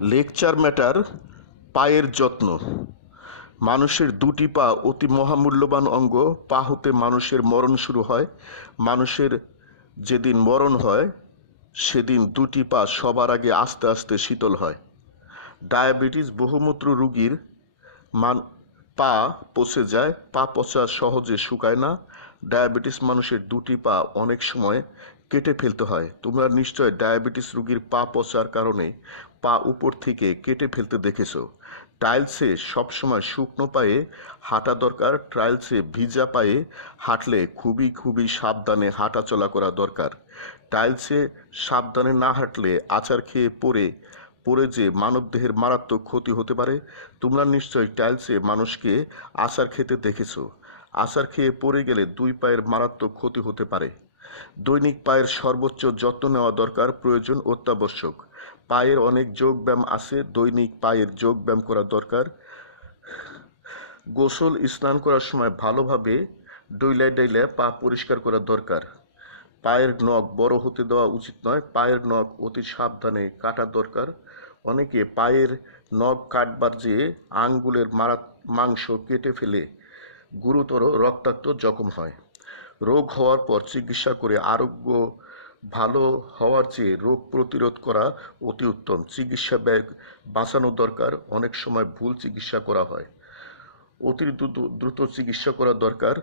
Lecture matter, পায়ের যত্ন। মানুষের দুটি পা অতি মহামূল্যবান অঙ্গ, পা হতে মানুষের মরণ শুরু হয়। মানুষের যেদিন মরণ হয়, সেদিন দুটি পা সবার আগে আস্তে আস্তে শীতল হয়। ডায়াবেটিস বহুমূত্র রুগীর মান, পা পচে যায়, পা পচা সহজে শুকায় না। ডায়াবেটিস মানুষের দুটি পা অনেক সময় কেটে ফেলতে হয়। তোমরা নিশ্চয় ডায়াবেটিস রুগীর পা পচার কারণে পা উপর থেকে কেটে ফেলতে দেখেছ। টাইলসে সবসময় শুকনো পায়ে হাঁটা দরকার, টাইলসে ভিজা পায়ে হাঁটলে খুবই খুবই সাবধানে হাঁটা চলা করা দরকার। টাইলসে সাবধানে না হাঁটলে আচার খেয়ে পড়ে পড়ে যে মানবদেহের মারাত্মক ক্ষতি হতে পারে, তোমরা নিশ্চয়ই টাইলসে মানুষকে আচার খেতে দেখেছ। আচার খেয়ে পড়ে গেলে দুই পায়ের মারাত্মক ক্ষতি হতে পারে। দৈনিক পায়ের সর্বোচ্চ যত্ন নেওয়া দরকার, প্রয়োজন অত্যাবশ্যক। পায়ের অনেক যোগ ব্যায়াম আছে, দৈনিক পায়ের যোগ ব্যায়াম করা দরকার। গোসল, স্নান করার সময় ভালোভাবে ডইলায় ডাইলে পা পরিষ্কার করা দরকার। পায়ের নখ বড় হতে দেওয়া উচিত নয়, পায়ের নখ অতি সাবধানে কাটা দরকার। অনেকে পায়ের নখ কাটবার যে আঙ্গুলের মারা, মাংস কেটে ফেলে গুরুতর রক্তাক্ত জখম হয়। রোগ হওয়ার পর চিকিৎসা করে আরোগ্য ভালো হওয়ার চেয়ে রোগ প্রতিরোধ করা অতি উত্তম। চিকিৎসা ব্যয় বাঁচানো দরকার, অনেক সময় ভুল চিকিৎসা করা হয়। অতিরিক্ত দ্রুত চিকিৎসা করা দরকার।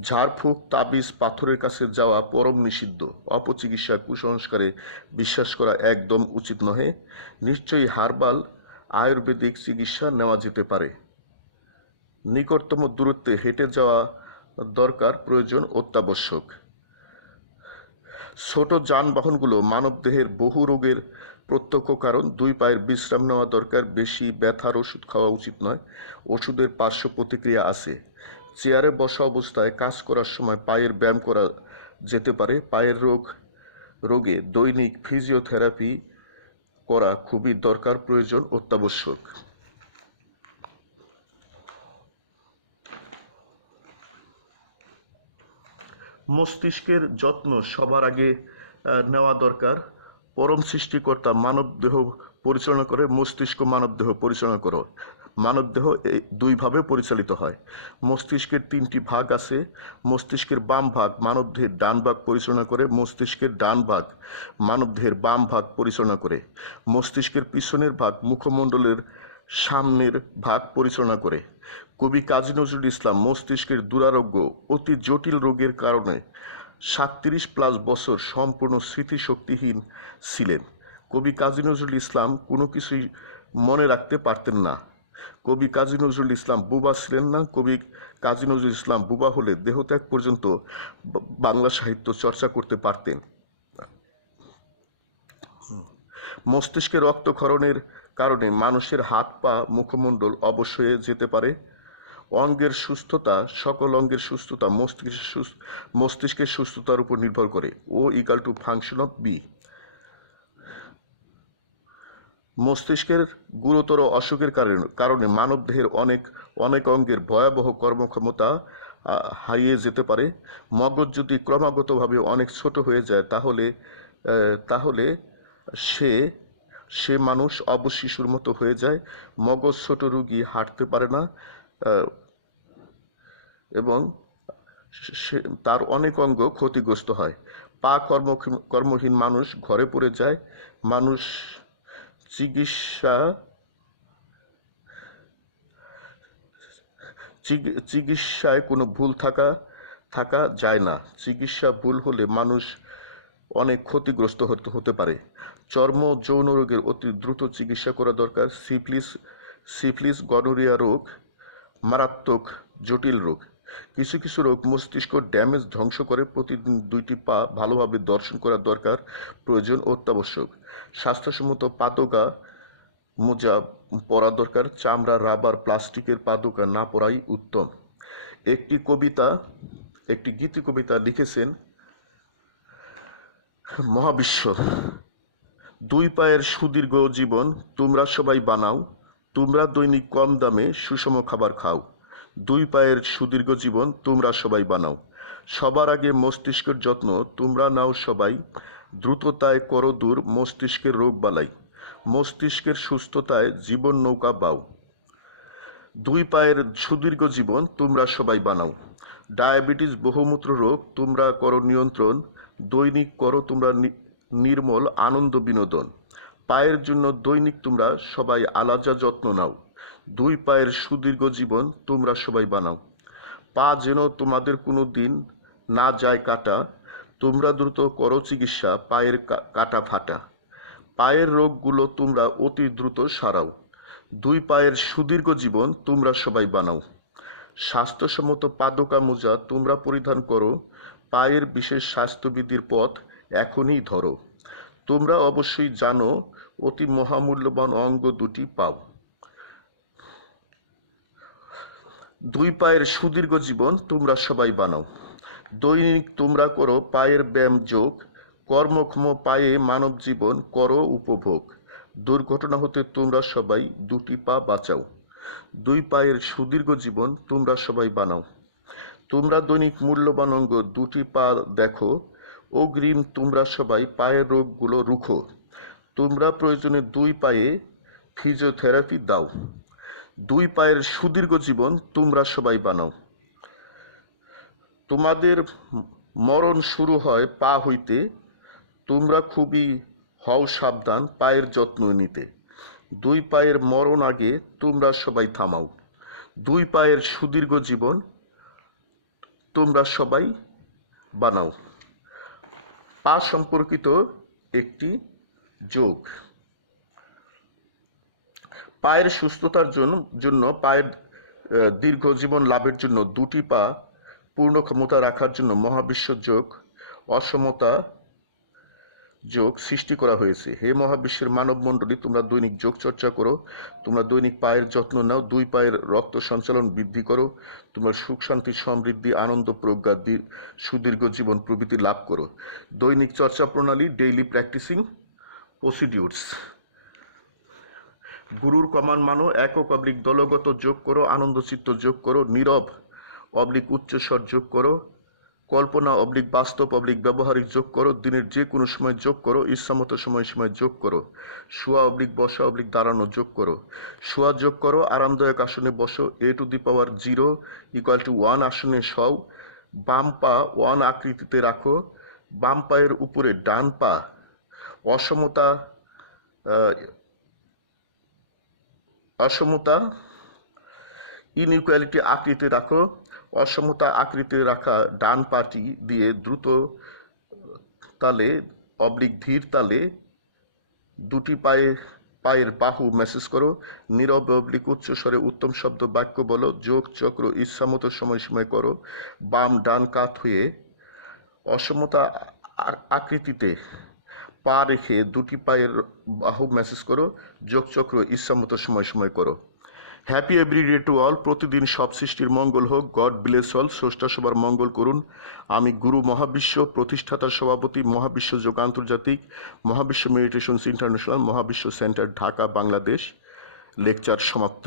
ঝাড়ফুঁক, তাবিজ, পাথরের কাছে যাওয়া পরম নিষিদ্ধ। অপচিকিৎসা, কুসংস্কারে বিশ্বাস করা একদম উচিত নহে। নিশ্চয়ই হার্বাল আয়ুর্বেদিক চিকিৎসা নেওয়া যেতে পারে। নিকটতম দূরত্বে হেঁটে যাওয়া দরকার, প্রয়োজন অত্যাবশ্যক। ছোট যানবাহনগুলো মানবদেহের বহু রোগের প্রত্যক্ষ কারণ। দুই পায়ের বিশ্রাম নেওয়া দরকার, বেশি ব্যথার ওষুধ খাওয়া উচিত নয়, ওষুধের পার্শ্ব প্রতিক্রিয়া আছে। চেয়ারে বসা অবস্থায় কাজ করার সময় পায়ের ব্যায়াম করা যেতে পারে। পায়ের রোগ, রোগে দৈনিক ফিজিওথেরাপি করা খুবই দরকার, প্রয়োজন অত্যাবশ্যক। মস্তিষ্কের যত্ন সবার আগে নেওয়া দরকার। পরম সৃষ্টিকর্তা মানব দেহ পরিচালনা করে, মস্তিষ্ক মানব দেহ পরিচালনা করো। মানব দেহ এই দুইভাবে পরিচালিত হয়। মস্তিষ্কের তিনটি ভাগ আছে, মস্তিষ্কের বাম ভাগ মানব দেহের ডান ভাগ পরিচালনা করে, মস্তিষ্কের ডান ভাগ মানব দেহের বাম ভাগ পরিচালনা করে। মস্তিষ্কের পিছনের ভাগ মুখমণ্ডলের সামনের ভাগ পরিচালনা করে। কবি কাজী নজরুল ইসলাম মস্তিষ্কের দুরারোগ্য অতি জটিল রোগের কারণে সাতত্রিশ প্লাস বছর সম্পূর্ণ স্মৃতিশক্তিহীন ছিলেন। কবি কাজী নজরুল ইসলাম কোনো কিছুই মনে রাখতে পারতেন না। কবি কাজী নজরুল ইসলাম বুবা ছিলেন না, কবি কাজী নজরুল ইসলাম বুবা হলে দেহত্যাগ পর্যন্ত বাংলা সাহিত্য চর্চা করতে পারতেন। মস্তিষ্কে রক্তক্ষরণের কারণে মানুষের হাত পা মুখমণ্ডল অবশ্যই যেতে পারে। অঙ্গের সুস্থতা, সকল অঙ্গের সুস্থতা মস্তিষ্কের মস্তিষ্কের সুস্থতার উপর নির্ভর করে। ও equal to function of B মস্তিষ্কের গুরুতর অসুখের কারণে কারণে মানবদেহের অনেক অনেক অঙ্গের ভয়াবহ কর্মক্ষমতা হারিয়ে যেতে পারে। মগজ যদি ক্রমাগতভাবে অনেক ছোট হয়ে যায়, তাহলে তাহলে সে সে মানুষ অবশিশুর মতো হয়ে যায়, মগজ ছোট রুগী হাঁটতে পারে না এবং সে, তার অনেক অঙ্গ ক্ষতিগ্রস্ত হয়। পা কর্ম, কর্মহীন মানুষ ঘরে পড়ে যায়, মানুষ চিকিৎসা, চিকি- চিকিৎসায় কোনো ভুল থাকা থাকা যায় না। চিকিৎসা ভুল হলে মানুষ অনেক ক্ষতিগ্রস্ত হতে হতে পারে। চর্ম যৌন রোগের অতি দ্রুত চিকিৎসা করা দরকার। সিফিলিস সিফিলিস গনোরিয়া রোগ মারাত্মক জটিল রোগ। কিছু কিছু রোগ মস্তিষ্ক ড্যামেজ ধ্বংস করে। প্রতিদিন দুইটি পা ভালোভাবে দর্শন করা দরকার, প্রয়োজন অত্যাবশ্যক। স্বাস্থ্যসম্মত পাদকা মোজা পরা দরকার। চামড়া, রাবার, প্লাস্টিকের পাদুকা না পরাই উত্তম। একটি কবিতা, একটি গীতি কবিতা লিখেছেন মহাবিশ্ব, দুই পায়ের সুদীর্ঘ জীবন তোমরা সবাই বানাও, তোমরা দৈনিক কম দামে সুষম খাবার খাও, দুই পায়ের সুদীর্ঘ জীবন তোমরা সবাই বানাও। সবার আগে মস্তিষ্কের যত্ন তোমরা নাও সবাই, দ্রুততায় করো দূর মস্তিষ্কের রোগ বালাই, মস্তিষ্কের সুস্থতায় জীবন নৌকা বাও। দুই পায়ের সুদীর্ঘ জীবন তোমরা সবাই বানাও। ডায়াবেটিস বহুমূত্র রোগ তোমরা করো নিয়ন্ত্রণ দৈনিক করো তোমরা নির্মল আনন্দ বিনোদন। পায়ের জন্য দৈনিক তোমরা সবাই আলাদা যত্ন নাও। দুই পায়ের সুদীর্ঘ জীবন তোমরা সবাই বানাও। পা যেন তোমাদের কোনো দিন না যায় কাটা, তোমরা দ্রুত করো চিকিৎসা, পায়ের কাটা ফাটা। পায়ের রোগগুলো তোমরা অতি দ্রুত সারাও। দুই পায়ের সুদীর্ঘ জীবন তোমরা সবাই বানাও। স্বাস্থ্যসম্মত পাদকা মোজা তোমরা পরিধান করো। পায়ের বিশেষ স্বাস্থ্যবিধির পথ এখনই ধরো। তোমরা অবশ্যই জানো, অতি মহামূল্যবান অঙ্গ দুটি পাও। দুই পায়ের সুদীর্ঘ জীবন তোমরা সবাই বানাও। দৈনিক তোমরা করো পায়ের ব্যায়াম যোগ, কর্মক্ষম পায়ে মানব জীবন করো উপভোগ। দুর্ঘটনা হতে তোমরা সবাই দুটি পা বাঁচাও। দুই পায়ের সুদীর্ঘ জীবন তোমরা সবাই বানাও। তোমরা দৈনিক মূল্যবান অঙ্গ দুটি পা দেখো। অগ্রিম, তোমরা সবাই পায়ের রোগগুলো রুখো। তোমরা প্রয়োজনে দুই পায়ে ফিজিওথেরাপি দাও। দুই পায়ের সুদীর্ঘ জীবন তোমরা সবাই বানাও। তোমাদের মরণ শুরু হয় পা হইতে। তোমরা খুবই হও সাবধান পায়ের যত্ন নিতে। দুই পায়ের মরণ আগে তোমরা সবাই থামাও। দুই পায়ের সুদীর্ঘ জীবন তোমরা সবাই বানাও। পা সম্পর্কিত একটি যোগ। পায়ের সুস্থতার জন্য জন্য পায়ের দীর্ঘ জীবন লাভের জন্য দুটি পা পূর্ণ ক্ষমতা রাখার জন্য মহাবিশ্ব যোগ, অসমতা যোগ সৃষ্টি করা হয়েছে। হে মহাবিশ্বের মানব মণ্ডলী তোমরা দৈনিক যোগ চর্চা করো, তোমরা দৈনিক পায়ের যত্ন নাও, দুই পায়ের রক্ত সঞ্চালন বৃদ্ধি করো, তোমরা সুখ, শান্তি, সমৃদ্ধি, আনন্দ প্রজ্ঞা সুদীর্ঘ জীবন প্রভৃতি লাভ করো। দৈনিক চর্চা প্রণালী, ডেইলি প্র্যাকটিসিং, প্রসিডিউরস। গুরুর কমান মানো, একক অবলিক দলগত যোগ করো আনন্দচিত্ত যোগ করো, নীরব অবলিক উচ্চস্বর যোগ করো কল্পনা, অবলিক বাস্তব, অবলিক ব্যবহারিক যোগ করো, দিনের যে কোনো সময় যোগ করো, ইচ্ছামতো সময় সময় যোগ করো। শোয়া, অবলিক বসা, অবলিক দাঁড়ানো যোগ করো। শোয়া যোগ করো, আরামদায়ক আসনে বসো, A to the power zero equal to one আসনে সও বাম পা ওয়ান আকৃতিতে রাখো, বাম পায়ের উপরে ডান পা। অসমতা অসমতা, ইনইকুয়ালিটি আকৃতি রাখো। অসমতা আকৃতি রাখা ডান পাটি দিয়ে দ্রুত তালে, অবলিক ধীর তালে, দুটি পায়ে, পায়ের বাহু মেসেজ করো। নীরব অবলিক উচ্চ স্বরে উত্তম শব্দ বাক্য বলো। যোগ চক্র ইচ্ছামতো সময় সময় করো। বাম ডান কাত হয়ে অসমতা আকৃতিতে পা রেখে দুটি পায়ের বাহু মেসেজ করো। যোগ যোগচক্র ইচ্ছামতো সময় সময় করো। Happy every day to all প্রতিদিন সব সৃষ্টির মঙ্গল হোক। গড ব্লেস অল স্রষ্টা সবার মঙ্গল করুন। আমি গুরু মহাবিশ্ব প্রতিষ্ঠাতার সভাপতি মহাবিশ্ব যোগ আন্তর্জাতিক, Mahabishwa meditations international, Mahabishwa centre, Dhaka, Bangladesh. Lecture সমাপ্ত।